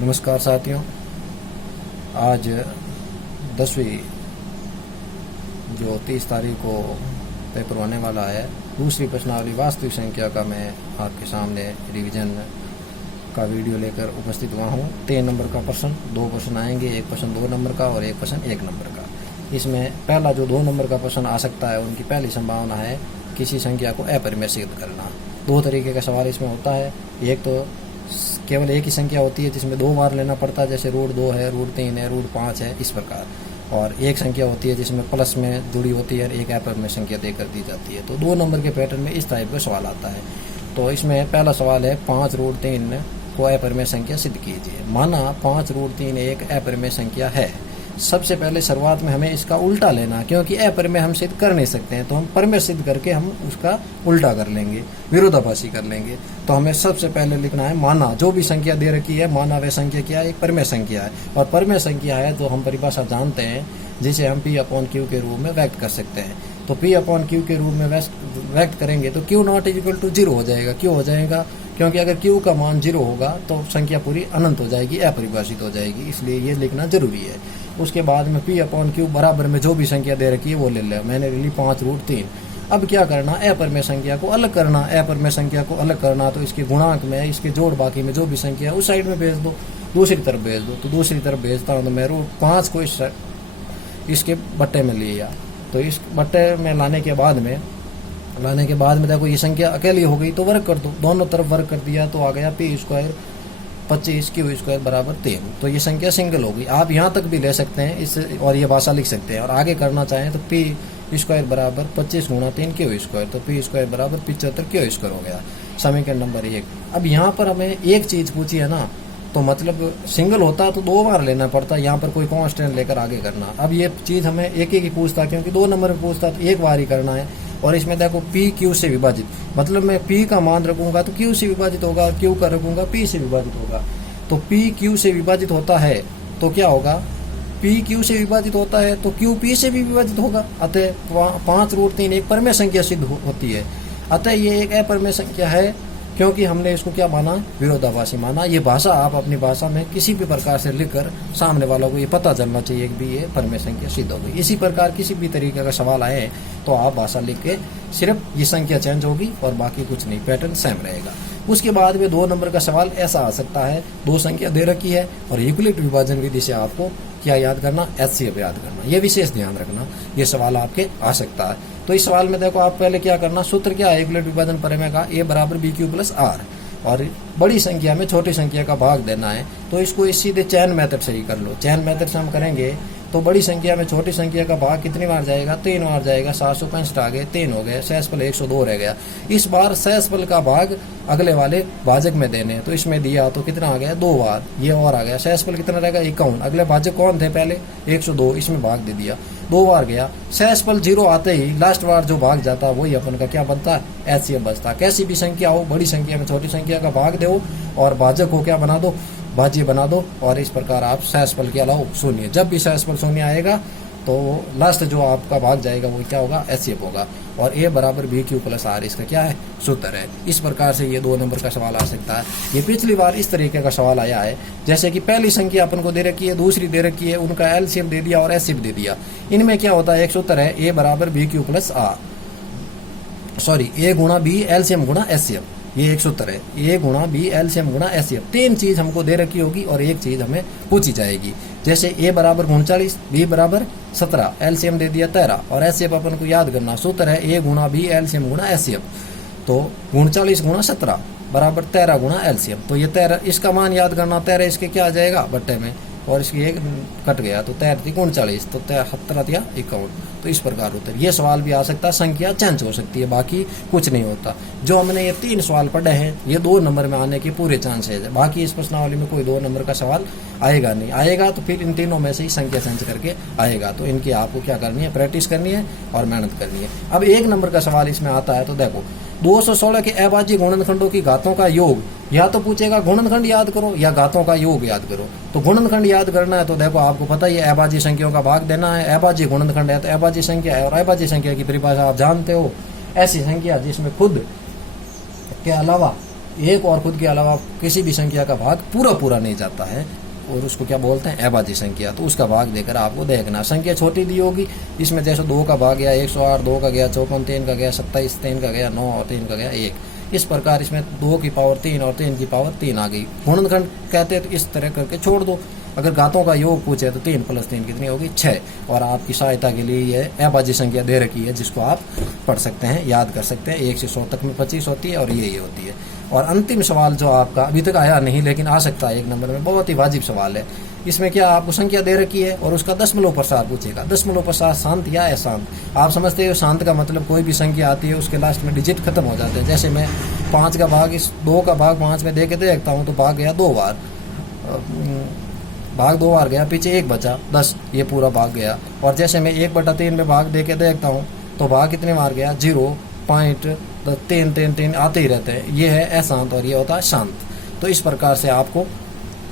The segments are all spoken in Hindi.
नमस्कार साथियों, आज 10वीं जो 30 तारीख को पेपर होने वाला है, दूसरी प्रश्नावली वास्तविक संख्या का मैं आपके सामने रिवीजन का वीडियो लेकर उपस्थित हुआ हूँ। 3 नंबर का प्रश्न, 2 प्रश्न आएंगे, एक प्रश्न 2 नंबर का और एक प्रश्न 1 नंबर का। इसमें पहला जो 2 नंबर का प्रश्न आ सकता है, उनकी पहली संभावना है किसी संख्या को अपरिमेय सिद्ध करना। 2 तरीके का सवाल इसमें होता है। एक तो केवल एक ही संख्या होती है जिसमें 2 बार लेना पड़ता है, जैसे √2 है, √3 है, √5 है, इस प्रकार। और एक संख्या होती है जिसमें प्लस में जुड़ी होती है, एक अपरिमेय संख्या देकर दी जाती है। तो 2 नंबर के पैटर्न में इस टाइप का सवाल आता है। तो इसमें पहला सवाल है 5√3 को अपरिमेय संख्या सिद्ध कीजिए। माना 5√3 एक अपरिमेय संख्या है। सबसे पहले शुरुआत में हमें इसका उल्टा लेना, क्योंकि अपरिमेय हम सिद्ध कर नहीं सकते हैं, तो हम परिमेय सिद्ध करके हम उसका उल्टा कर लेंगे, विरोधाभासी कर लेंगे। तो हमें सबसे पहले लिखना है माना, जो भी संख्या दे रखी है, माना वह संख्या क्या है, एक परिमेय संख्या है। और परिमेय संख्या है तो हम परिभाषा जानते हैं, जिसे हम P/Q के रूप में व्यक्त कर सकते हैं। तो P/Q के रूप में व्यक्त करेंगे तो Q≠0 हो जाएगा। क्यों हो जाएगा? क्योंकि अगर Q का मान 0 होगा तो संख्या पूरी अनंत हो जाएगी, अपरिभाषित हो जाएगी, इसलिए ये लिखना जरूरी है। उसके बाद में P/Q बराबर में जो भी संख्या दे रखी है वो ले लें। मैंने ले ली 5√3। अब क्या करना, अपरिमेय संख्या को अलग करना। अपरिमेय संख्या को अलग करना तो इसके गुणांक में, इसके जोड़ बाकी में जो भी संख्या है उस साइड में भेज दो, दूसरी तरफ भेज दो। तो दूसरी तरफ भेजता हूँ तो मैं √5 को इसके बट्टे में लिया। तो इस बट्टे में लाने के बाद में देखो ये संख्या अकेली हो गई तो वर्ग कर दो, दोनों तरफ वर्ग कर दिया तो आ गया P² 25 Q² बराबर 3। तो ये संख्या सिंगल होगी। आप यहाँ तक भी ले सकते हैं इस, और ये भाषा लिख सकते हैं। और आगे करना चाहें तो P² बराबर 25 × 3 Q², तो P² बराबर 75 Q² हो गया, समीकरण नंबर 1। अब यहाँ पर हमें एक चीज पूछी है ना, तो मतलब सिंगल होता तो 2 बार लेना पड़ता, यहाँ पर कोई कांस्टेंट लेकर आगे करना। अब ये चीज हमें एक ही पूछता, क्योंकि 2 नंबर में पूछता तो एक बार ही करना है। और इसमें देखो P Q से विभाजित, मतलब मैं P का मान रखूंगा तो Q से विभाजित होगा, Q का रखूंगा P से विभाजित होगा। तो P Q से विभाजित होता है तो क्या होगा, P Q से विभाजित होता है तो Q P से भी विभाजित होगा। अतः 5√3 एक परिमेय संख्या सिद्ध होती है। अतः ये एक अपरिमेय संख्या है, क्योंकि हमने इसको क्या माना, विरोधाभासी माना। ये भाषा आप अपनी भाषा में किसी भी प्रकार से लिखकर सामने वालों को ये पता चलना चाहिए कि भी ये परिमेय संख्या सिद्ध हो गई। इसी प्रकार किसी भी तरीके का सवाल आए तो आप भाषा लिख के सिर्फ ये संख्या चेंज होगी और बाकी कुछ नहीं, पैटर्न सेम रहेगा। उसके बाद में 2 नंबर का सवाल ऐसा आ सकता है, 2 संख्या दे रखी है और यूक्लिड विभाजन विधि से आपको क्या याद करना, HCF याद करना। ये विशेष ध्यान रखना, ये सवाल आपके आ सकता है। तो इस सवाल में देखो आप पहले क्या करना, सूत्र क्या है यूक्लिड विभाजन प्रमेय का, A बराबर BQ + R। और बड़ी संख्या में छोटी संख्या का भाग देना है, तो इसको इस सीधे चैन मेथड से ही कर लो। चैन मेथड से हम करेंगे तो बड़ी संख्या में छोटी संख्या का भाग कितनी बार जाएगा, 3 बार जाएगा। 765 आ गए, 3 हो गए, शेषफल 102 रह गया। इस बार शेषफल का भाग अगले वाले भाजक में देने, तो इसमें दिया तो कितना आ गया, 2 बार, ये और आ गया। शेषफल कितना रहेगा, 51। अगले भाजक कौन थे पहले, 102, इसमें भाग दे दिया, 2 बार गया। शेषफल 0 आते ही लास्ट बार जो भाग जाता वही अपन का क्या बनता है, HCF बचता। कैसी भी संख्या हो, बड़ी संख्या में छोटी संख्या का भाग दो और भाजक को क्या बना दो, भाज्य बना दो। और इस प्रकार आप शेषफल क्या लाओ, शून्य। जब भी शेषफल शून्य आएगा तो लास्ट जो आपका भाग जाएगा वो क्या होगा, HCF होगा। और A बराबर BQ + R इसका क्या है, सूत्र है। इस प्रकार से ये 2 नंबर का सवाल आ सकता है। ये पिछली बार इस तरीके का सवाल आया है, जैसे कि पहली संख्या अपन को दे रखी है, दूसरी दे रखी है, उनका LCM दे दिया और HCF दे दिया। इनमें क्या होता है, एक सूत्र है A बराबर BQ + R, sorry A × B LCM × HCF। ये एक सूत्र है, A × B LCM × HCF। 3 चीज हमको दे रखी होगी और एक चीज हमें पूछी जाएगी। जैसे A बराबर 39, B बराबर 17, LCM दे दिया 13 और HCF अपन को याद करना। सूत्र है A × B LCM × HCF। तो 39 × 17 बराबर 13 × LCM। तो ये 13, इसका मान याद करना, 13 इसके क्या आ जाएगा बट्टे में, और इसकी एक कट गया तो 13 थी 39, तो 73 या 51। तो इस प्रकार उत्तर। ये सवाल भी आ सकता है, संख्या चेंज हो सकती है, बाकी कुछ नहीं होता। जो हमने ये 3 सवाल पढ़े हैं ये 2 नंबर में आने के पूरे चांसेज है। बाकी इस प्रश्नावली में कोई 2 नंबर का सवाल आएगा नहीं। आएगा तो फिर इन तीनों में से ही संख्या चेंज करके आएगा। तो इनकी आपको क्या करनी है, प्रैक्टिस करनी है और मेहनत करनी है। अब 1 नंबर का सवाल इसमें आता है, तो देखो 216 के अभाज्य गुणनखंडों की घातों का योग, या तो पूछेगा गुणनखंड याद करो या घातों का योग याद करो। तो गुणनखंड याद करना है तो देखो आपको पता ही है, अभाज्य संख्याओं का भाग देना है। अभाज्य गुणनखंड है तो अभाज्य संख्या है, और अभाज्य संख्या की परिभाषा आप जानते हो, ऐसी संख्या जिसमें खुद के अलावा एक और खुद के अलावा किसी भी संख्या का भाग पूरा पूरा नहीं जाता है, और उसको क्या बोलते हैं, अभाज्य संख्या। तो उसका भाग देकर आपको देखना। संख्या छोटी दी होगी, इसमें जैसे 2 का भाग गया 108, 2 का गया 54, 3 का गया 27, 3 का गया 9 और 3 का गया 1। इस प्रकार इसमें 2 की पावर 3 और 3 की पावर 3 आ गई। गुणनखंड कहते हैं तो इस तरह करके छोड़ दो। अगर घातों का योग पूछे तो 3 + 3 कितनी होगी, 6। और आपकी सहायता के लिए ये अभाज्य संख्या दे रखी है, जिसको आप पढ़ सकते हैं, याद कर सकते हैं। 1 से 100 तक में 25 होती है और ये होती है। और अंतिम सवाल जो आपका अभी तक आया नहीं लेकिन आ सकता है 1 नंबर में, बहुत ही वाजिब सवाल है। इसमें क्या आपको संख्या दे रखी है और उसका दशमलव प्रसार पूछेगा। दशमलव प्रसार शांत या अशांत। आप समझते हो शांत का मतलब कोई भी संख्या आती है उसके लास्ट में डिजिट खत्म हो जाते हैं। जैसे मैं 5 का भाग इस 2 का भाग 5 में दे के देखता हूँ तो भाग गया 2 बार, भाग 2 बार गया, पीछे 1 बचा, 10, ये पूरा भाग गया। और जैसे मैं 1/3 में भाग दे के देखता हूँ तो भाग कितने बार गया, 0.3 आते ही रहते हैं। ये है अशांत और ये होता है शांत। तो इस प्रकार से आपको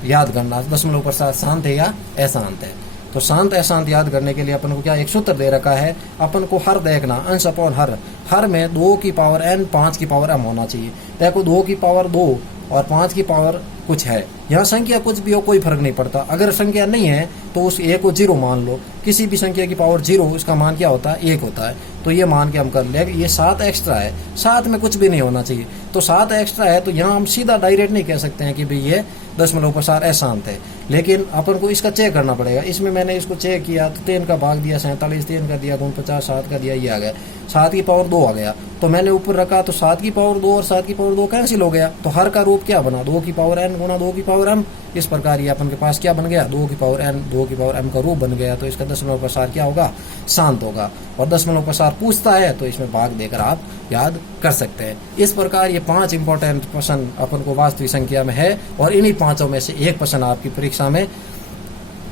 याद करना दशमलव प्रसार शांत है या अशांत है। तो शांत अशांत याद करने के लिए अपन को क्या एक सूत्र दे रखा है, अपन को हर देखना, अंश अपॉन हर। हर में 2 की पावर n 5 की पावर m होना चाहिए। देखो 2 की पावर 2 और 5 की पावर कुछ है, यहाँ संख्या कुछ भी हो कोई फर्क नहीं पड़ता। अगर संख्या नहीं है तो उस a को 0 मान लो। किसी भी संख्या की पावर 0 इसका मान क्या होता है, 1 होता है। तो ये मान के हम कर ले, ये 7 एक्स्ट्रा है, 7 में कुछ भी नहीं होना चाहिए। तो 7 एक्स्ट्रा है तो यहाँ हम सीधा डायरेक्ट नहीं कह सकते हैं कि भाई ये दशमलव प्रसार अशांत है, लेकिन अपन को इसका चेक करना पड़ेगा। इसमें मैंने इसको चेक किया तो 3 का भाग दिया 47, 3 का दिया 49, 7 का दिया, ये आ गया, 7 की पावर 2 आ गया। तो मैंने ऊपर रखा तो 7 की पावर 2 और 7 की पावर 2 कैंसिल हो गया। तो हर का रूप क्या बना, 2 की पावर n गुना 2 की पावर m। इस प्रकार ये अपन के पास क्या बन गया, 2 की पावर n 2 की पावर m का रूप बन गया। तो इसका दशमलव प्रसार क्या होगा, शांत होगा। और दशमलव प्रसार पूछता है तो इसमें भाग देकर आप याद कर सकते हैं। इस प्रकार ये 5 इंपॉर्टेंट प्रश्न अपन को वास्तविक संख्या में है, और इन्हीं 5 में से एक प्रश्न आपकी परीक्षा में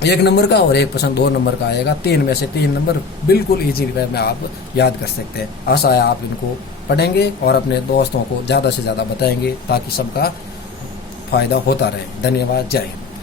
1 नंबर का और एक प्रश्न 2 नंबर का आएगा। 3 में से 3 नंबर बिल्कुल इजी वे में आप याद कर सकते हैं। आशा है आप इनको पढ़ेंगे और अपने दोस्तों को ज़्यादा से ज़्यादा बताएंगे ताकि सबका फायदा होता रहे। धन्यवाद, जय हिंद।